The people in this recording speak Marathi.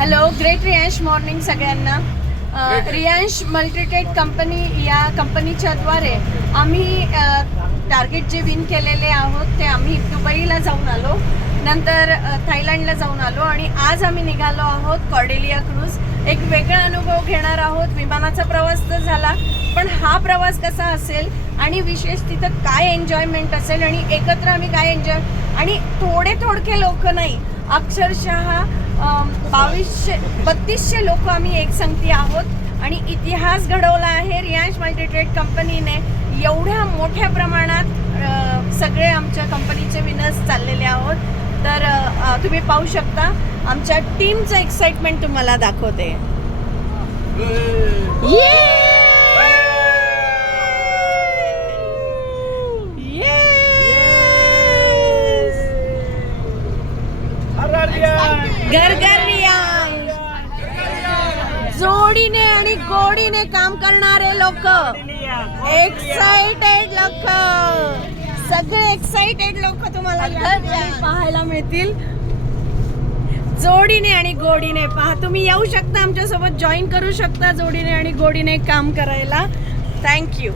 हॅलो, ग्रेट रियांश मॉर्निंग सगळ्यांना. रियांश मल्टीट्रेड कंपनी या कंपनीच्या द्वारे आम्ही टार्गेट जे विन केलेले आहोत ते आम्ही दुबईला जाऊन आलो, नंतर थायलंडला जाऊन आलो आणि आज आम्ही निघालो आहोत कॉर्डेलिया क्रूज. एक वेगळा अनुभव घेणार आहोत. विमानाचा प्रवास तर झाला, पण हा प्रवास कसा असेल आणि विशेष तिथं काय एन्जॉयमेंट असेल आणि एकत्र आम्ही काय एन्जॉय, आणि थोडके लोक नाही, अक्षरशः 3200 लोक आम्ही एकसंगती आहोत आणि इतिहास घडवला आहे रियांश मल्टीट्रेड कंपनीने. एवढ्या मोठ्या प्रमाणात सगळे आमच्या कंपनीचे विनर्स चाललेले आहोत. तर तुम्ही पाहू शकता आमच्या टीमचं एक्साइटमेंट तुम्हाला दाखवते. जोडीने आणि गोडीने काम करणारे लोक, एक्साइटेड लोक, सगळे एक्साइटेड लोक तुम्हाला पाहायला मिळतील. जोडीने आणि गोडीने पहा, तुम्ही येऊ शकता आमच्या सोबत, जॉईन करू शकता जोडीने आणि गोडीने काम करायला. थँक्यू.